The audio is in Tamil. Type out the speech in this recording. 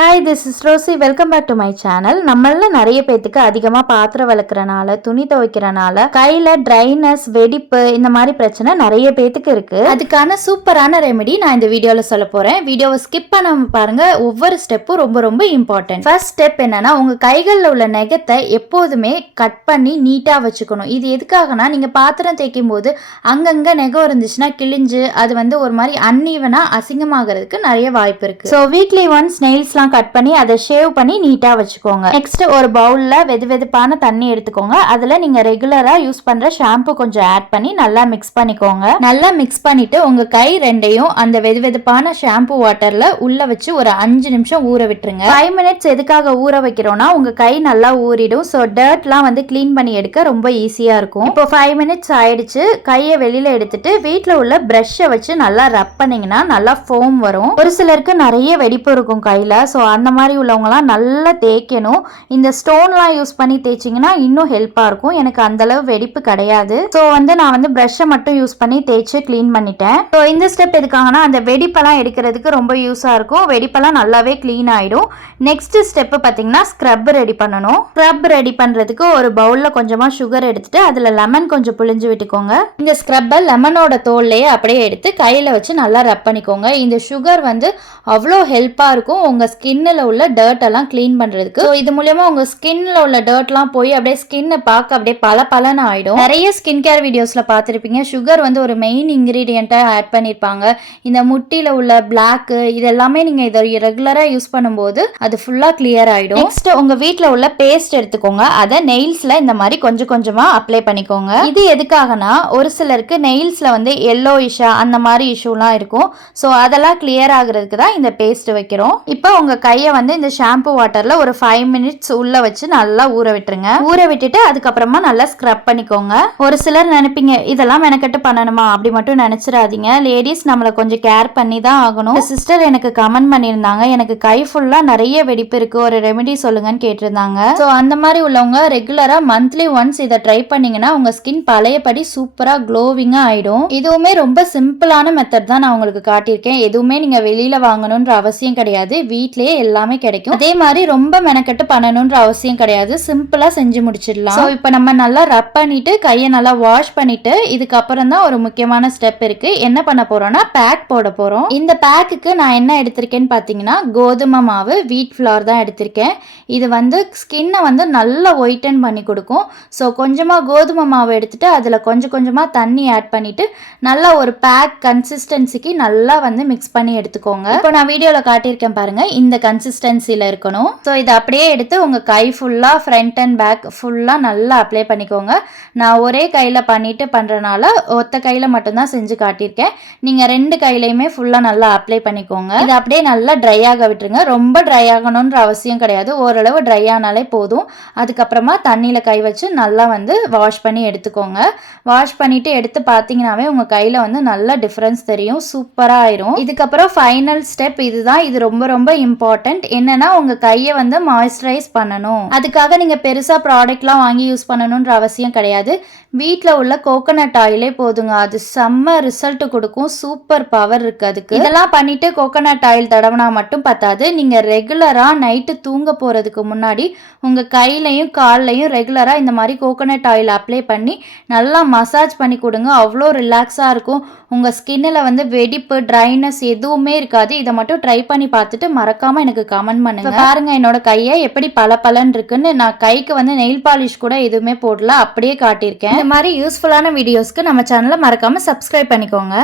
Hi, this is Rosie. Welcome back to my channel. நம்மள நிறைய பேத்துக்கு அதிகமாக பாத்திரம் விளக்குறனால, துணி துவைக்கிறனால கையில் ட்ரைனஸ், வெடிப்பு இந்த மாதிரி பிரச்சனை நிறைய பேத்துக்கு இருக்கு. அதுக்கான சூப்பரான ரெமெடி நான் இந்த வீடியோவில் சொல்ல போகிறேன். வீடியோவை ஸ்கிப் பண்ணாம பாருங்க. ஒவ்வொரு ஸ்டெப்பும் ரொம்ப ரொம்ப இம்பார்ட்டன்ட். ஃபர்ஸ்ட் ஸ்டெப் என்னன்னா, உங்கள் கைகளில் உள்ள நெகத்தை எப்போதுமே கட் பண்ணி நீட்டாக வச்சுக்கணும். இது எதுக்காகனா, நீங்கள் பாத்திரம் தேய்க்கும் போது அங்கங்கே நெகம் இருந்துச்சுன்னா கிழிஞ்சு அது ஒரு மாதிரி அன்ஈவனாக அசிங்கமாகிறதுக்கு நிறைய வாய்ப்பு இருக்கு. So weekly once nails cut பண்ணி அதை ஷேவ் பண்ணி நீட்டா வச்சுக்கோங்க. நெக்ஸ்ட் ஒரு பவுல்ல வெதுவெதுப்பான தண்ணி எடுத்துக்கோங்க. அதுல நீங்க ரெகுலரா யூஸ் பண்ற ஷாம்பு கொஞ்சம் ஆட் பண்ணி நல்லா மிக்ஸ் பண்ணிக்கோங்க. நல்லா மிக்ஸ் பண்ணிட்டு உங்க கை ரெண்டையும் அந்த வெதுவெதுப்பான ஷாம்பு வாட்டர்ல உள்ள வச்சு ஒரு 5 நிமிஷம் ஊற விட்டுருங்க. 5 மினிட்ஸ் எதுக்காக ஊற வைக்கிறோம்னா, உங்க கை நல்லா ஊறிடும். ஸோ டர்ட்லாம் கிளீன் பண்ணி எடுக்க ரொம்ப ஈஸியா இருக்கும். இப்போ 5 மினிட்ஸ் ஆயிடுச்சு. கையை வெளியில எடுத்துட்டு வீட்டுல உள்ள பிரஷ்ஷை வச்சு நல்லா ரப் பண்ணீங்கன்னா நல்லா ஃபோம் வரும். ஒரு சிலருக்கு நிறைய வெடிப்பு இருக்கும் கையில. ஸோ அந்த மாதிரி உள்ளவங்கலாம் நல்லா தேய்க்கணும். இந்த ஸ்டோன்லாம் யூஸ் பண்ணி தேய்ச்சிங்கன்னா இன்னும் ஹெல்ப்பாக இருக்கும். எனக்கு அந்தளவு வெடிப்பு கிடையாது. ஸோ நான் ப்ரஷ்ஷை மட்டும் யூஸ் பண்ணி தேய்ச்சி க்ளீன் பண்ணிட்டேன். ஸோ இந்த ஸ்டெப் எதுக்காகனா, அந்த வெடிப்பெல்லாம் எடுக்கிறதுக்கு ரொம்ப யூஸாக இருக்கும். வெடிப்பெல்லாம் நல்லாவே க்ளீன் ஆகிடும். நெக்ஸ்ட் ஸ்டெப்பு பார்த்தீங்கன்னா, ஸ்க்ரப் ரெடி பண்ணணும். ஸ்க்ரப் ரெடி பண்ணுறதுக்கு ஒரு பவுலில் கொஞ்சமாக சுகர் எடுத்துட்டு அதில் லெமன் கொஞ்சம் புழிஞ்சு விட்டுக்கோங்க. இந்த ஸ்க்ரப்பை லெமனோட தோல்லையே அப்படியே எடுத்து கையில் வச்சு நல்லா ரப் பண்ணிக்கோங்க. இந்த சுகர் அவ்வளோ ஹெல்ப்பாக இருக்கும் உங்கள் ஸ்கின்னில் உள்ள டர்ட் எல்லாம் க்ளீன் பண்ணுறதுக்கு. ஸோ இது மூலயமா உங்கள் ஸ்கின்னில் உள்ள டர்ட்லாம் போய் அப்படியே ஸ்கின்னை பார்க்க அப்படியே பலன்னு ஆகிடும். நிறைய ஸ்கின் கேர் வீடியோஸில் பார்த்துருப்பீங்க, சுகர் ஒரு மெயின் இன்க்ரீடியண்ட்டாக ஆட் பண்ணியிருப்பாங்க. இந்த முட்டியில் உள்ள பிளாக்கு இதெல்லாமே நீங்கள் இதை ரெகுலராக யூஸ் பண்ணும்போது அது ஃபுல்லாக கிளியர் ஆகிடும். நெக்ஸ்ட் உங்கள் வீட்டில் உள்ள பேஸ்ட் எடுத்துக்கோங்க. அதை நெயில்ஸில் இந்த மாதிரி கொஞ்சம் கொஞ்சமாக அப்ளை பண்ணிக்கோங்க. இது எதுக்காகனா, ஒரு சிலருக்கு நெயில்ஸில் எல்லோ இஷ்ஷா அந்த மாதிரி இஷ்யூலாம் இருக்கும். ஸோ அதெல்லாம் கிளியர் ஆகுறதுக்கு தான் இந்த பேஸ்ட் வைக்கிறோம். இப்போ உங்க கையை இந்த ஷாம்பு வாட்டர்ல ஒரு 5 மினிட்ஸ் உள்ள வச்சு நல்லா ஊற விட்டுருங்க. ஊற விட்டுட்டு அதுக்கப்புறமா நல்லா ஸ்க்ரப் பண்ணிக்கோங்க. ஒரு சிலர் நினைப்பீங்க, இதெல்லாம் மெனக்கட்டு பண்ணணுமா? அப்படி மட்டும் நினைச்சிடாதீங்க. லேடிஸ் நம்மளை கொஞ்சம் கேர் பண்ணி தான் ஆகணும். சிஸ்டர் எனக்கு கமெண்ட் பண்ணியிருந்தாங்க, எனக்கு கை ஃபுல்லா நிறைய வெடிப்பு இருக்கு, ஒரு ரெமெடி சொல்லுங்கன்னு கேட்டிருந்தாங்க. ஸோ அந்த மாதிரி உள்ளவங்க ரெகுலரா மந்த்லி ஒன்ஸ் இதை ட்ரை பண்ணீங்கன்னா உங்க ஸ்கின் பழையபடி சூப்பரா க்ளோவிங்கா ஆயிடும். இதுவுமே ரொம்ப சிம்பிளான மெத்தட் தான் நான் உங்களுக்கு காட்டியிருக்கேன். எதுவுமே நீங்க வெளியில வாங்கணும்ன்ற அவசியம் கிடையாது. வீட்லயே எல்லாமே கிடைக்கும். அதே மாதிரி ரொம்ப மெனக்கட்டு பண்ணணும்ன்ற அவசியம் கிடையாது. சிம்பிளா செஞ்சு முடிச்சிடலாம். ஸோ இப்போ நம்ம நல்லா ரப் பண்ணிட்டு கையை நல்லா வாஷ் பண்ணிட்டு இதுக்கப்புறம் தான் ஒரு முக்கியமான ஸ்டெப் இருக்கு. என்ன பண்ண போறோம்னா, பேக் போட போறோம். இந்த பேக்குக்கு நான் என்ன எடுத்திருக்கேன்னு பார்த்தீங்கன்னா, கோதுமை மாவு, வீட் ஃப்ளார் தான் எடுத்திருக்கேன். இது ஸ்கின்னை நல்லா ஒயிட்டன் பண்ணி கொடுக்கும். ஸோ கொஞ்சமாக கோதுமை மாவு எடுத்துட்டு அதில் கொஞ்சம் கொஞ்சமாக தண்ணி ஆட் பண்ணிட்டு நல்லா ஒரு பேக் கன்சிஸ்டன்சிக்கு நல்லா மிக்ஸ் பண்ணி எடுத்துக்கோங்க. இப்போ நான் வீடியோவில் காட்டியிருக்கேன் பாருங்க, இந்த கன்சிஸ்டன்சியில் இருக்கணும். ஸோ இதை அப்படியே எடுத்து உங்கள் கை ஃபுல்லாக ஃப்ரண்ட் அண்ட் பேக் ஃபுல்லாக நல்லா அப்ளை பண்ணிக்கோங்க. நான் ஒரே கையில் பண்ணுறனால ஒத்த கையில் மட்டும்தான் செஞ்சு காட்டியிருக்கேன். நீங்கள் 2 கையிலையுமே ஃபுல்லாக நல்லா அப்ளை பண்ணிக்கோங்க. இதை அப்படியே நல்லா ட்ரை ஆக விட்டுருங்க. ரொம்ப ட்ரை ஆகணுன்ற அவசியம் கிடையாது. ஓரளவு ட்ரை ஆனாலே போதும். அதுக்கப்புறமா தண்ணியில் கை வச்சு நல்லா வாஷ் பண்ணி எடுத்துக்கோங்க. வாஷ் பண்ணிவிட்டு எடுத்து பார்த்தீங்கன்னாவே உங்கள் கையில் நல்ல டிஃப்ரென்ஸ் தெரியும். சூப்பராக ஆயிரும். இதுக்கப்புறம் ஃபைனல் ஸ்டெப் இதுதான். இது ரொம்ப ரொம்ப இம்பார்ட்டன்ட். என்னன்னா, உங்க கையை மாய்ஸ்சரைஸ் பண்ணணும். அதுக்காக நீங்க பெருசா ப்ராடக்ட்லாம் வாங்கி யூஸ் பண்ணணும்ன்ற அவசியம் கிடையாது. வீட்டில் உள்ள கோகோனட் ஆயிலே போதுங்க. அது செம்ம ரிசல்ட் கொடுக்கும். சூப்பர் பவர் இருக்கு அதுக்கு. இதெல்லாம் பண்ணிட்டு கோகோனட் ஆயில் தடவினா மட்டும் பத்தாது. நீங்க ரெகுலரா நைட்டு தூங்க போறதுக்கு முன்னாடி உங்க கையிலையும் கால்லையும் ரெகுலரா இந்த மாதிரி கோகோனட் ஆயில் அப்ளை பண்ணி நல்லா மசாஜ் பண்ணி கொடுங்க. அவ்வளோ ரிலாக்ஸா இருக்கும். உங்க ஸ்கின்னில் வெடிப்பு, ட்ரைனஸ் எதுவுமே இருக்காது. இதை மட்டும் ட்ரை பண்ணி பார்த்துட்டு மறக்காம எனக்கு கமெண்ட் பண்ணுங்க. பாருங்க என்னோட கையை எப்படி பலன்னு இருக்குன்னு. நான் கைக்கு நெயில் பாலிஷ் கூட எதுவுமே போடல, அப்படியே காட்டியிருக்கேன். இந்த மாதிரி யூஸ்ஃபுல்லான வீடியோஸ்க்கு நம்ம சேனலை மறக்காம சப்ஸ்கிரைப் பண்ணிக்கோங்க.